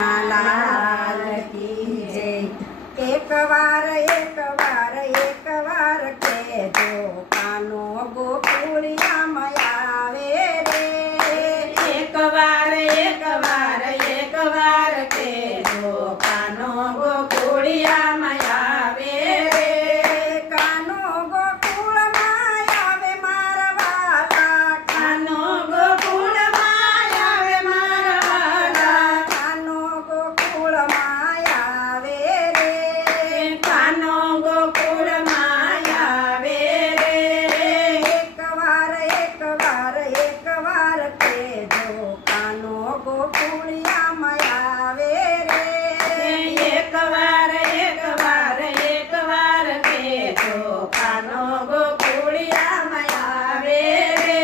लाल की जय। एक बार के जो कानो गोकुलिया मयावे रे। एक बार के जो कानो गोकुलिया मयावे रे। कानो गोकुल मायावे मारवाला। कानो गोकुल मायावे मारवाला। कानो गोकुल मायावे रे। कानो गोकुल मायावे रे। एक बार के जो कानो गोकुलिया मयावे रे। एक बार के जो कानो गोकुलिया मयावे रे।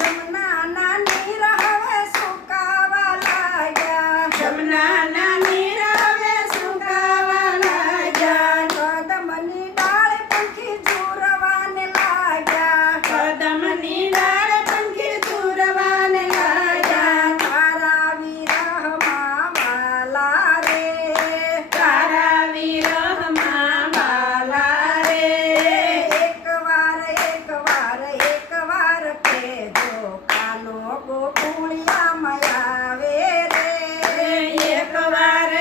जमुना नानी रहवे सुकावा लाग्या। जमुना नानी रहवे सुकावा लाग्या। कदमनी डाळ पंखी झुरवाने लाग्या। कदमनी डाळ पंखी झुरवाने लाग्या। तारा विरह मावाला रे। तारा विरह मावाला रे। एक बार के जो कानो गोकुलिया मयावे रे। एक बार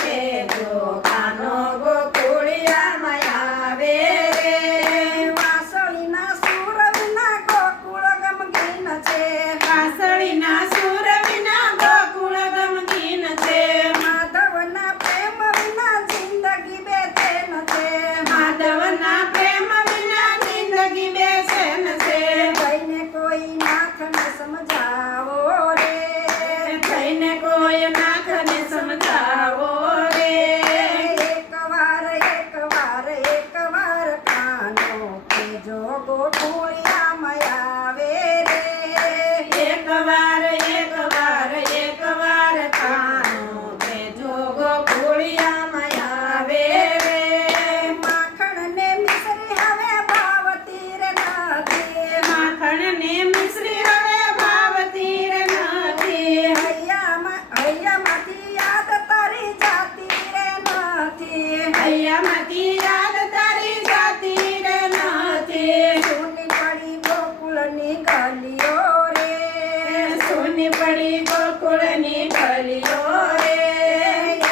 के जो कानो गोकुलिया मयावे रे। वासळीना सूर विना गोकुळ गमगीन छे। वासळीना सूर विना गोकुळ गमगीन छे। माधवना प्रेम विना जिंदगी बेचैन छे। माधवना प्रेम विना जिंदगी बेचैन छे। जઈને કોઈ નાથ ને સમજાવો રે। થઈને કોઈ નાથને સમજાવો રે। એક વાર કાનો કેજો ગોકુળિયા મયાવે રે। એક વાર કાનો કેજો ગોકુળિયા મયાવે રે। માખણ ને મિશ્રી હવે ભાવતી રે નથી। માખણ ને મિશ્રી હવે ભાવતી રે નથી। હૈયામાંથી યાદ તારી જાતી રે નથી। હૈયામાંથી યાદ તારી જાતી રે નથી। સૂની પડી ગોકુળની ગલીઓ રે। સૂની પડી ગોકુળની ગલીઓ રે।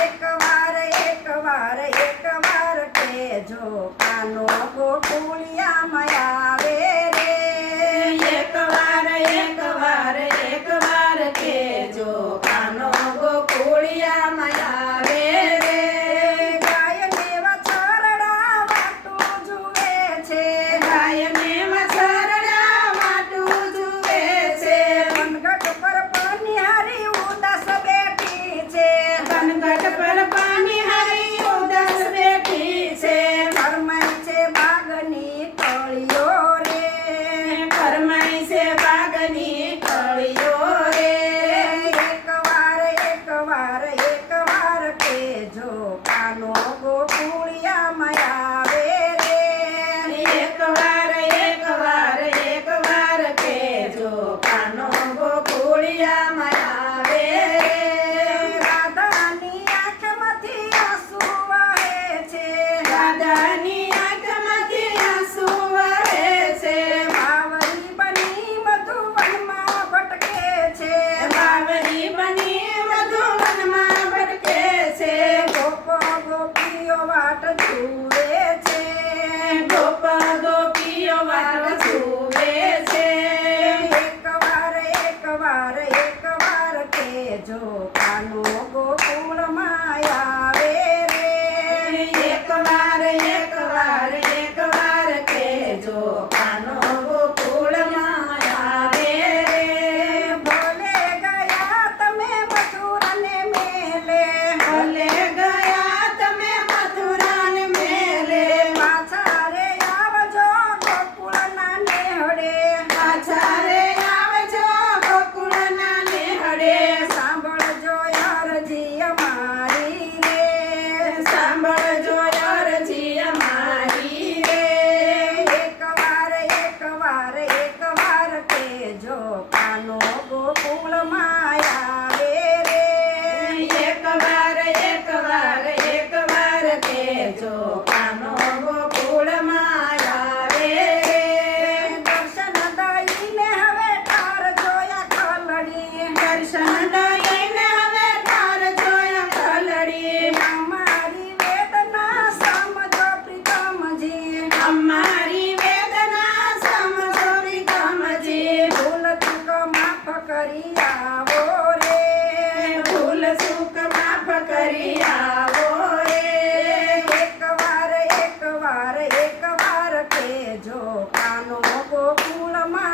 એક વાર કે જો કાનો ગોકુળિયા મયાવે રે। એક વાર કે જો કાનો ગોકુળિયા મયાવે રે। ગાયને વાછરડા વાટું જુએ છે। ગાયને વસરડા વાટું જુએ છે। વનગઢ પર પનિહારી ઉદાસ બેઠી છે। વનગઢ પર પાણીહારી ઉદાસ બેઠી છે। ફરમાઈ છે બાગની તળિયો રે। ફરમાઈ છે બાગની કળીઓ રે। એક વાર કે જો કાનો ગોકુળિયા મયાવે રે। એક વાર કે જો કાનો ગોકુળિયા મયાવે રે। રાધાની આંખમાંથી આંસુ વહે છે। રાધાની આંખમાંથી આંસુ વહે છે। બાવરી બની મધુવનમાં ભટકે છે। બાવરી બની મધુવનમાં ભટકે છે। ગોપો ગોપીઓ વાટ જુએ છે। ગોપ ગોપીઓ વાટ જુએ છે। એક વાર કે જો કાનો ગોકુળ માયાવે રે। એક વાર કે જો કાનો ગોકુળમાં આવે રે। ભલે ગયા તમે મથુરાને મેલે। ભલે ગયા તમે મથુરાને મેલે। પાછા રે આવજો ગોકુળના નેહડે। પાછા રે આવજો ગોકુળના નેહડે। સાંભળજો કરી આવો રે ભૂલ ચૂક માફ કરી આવો રે એકવાર કહેજો કાનો ગોકુળમાં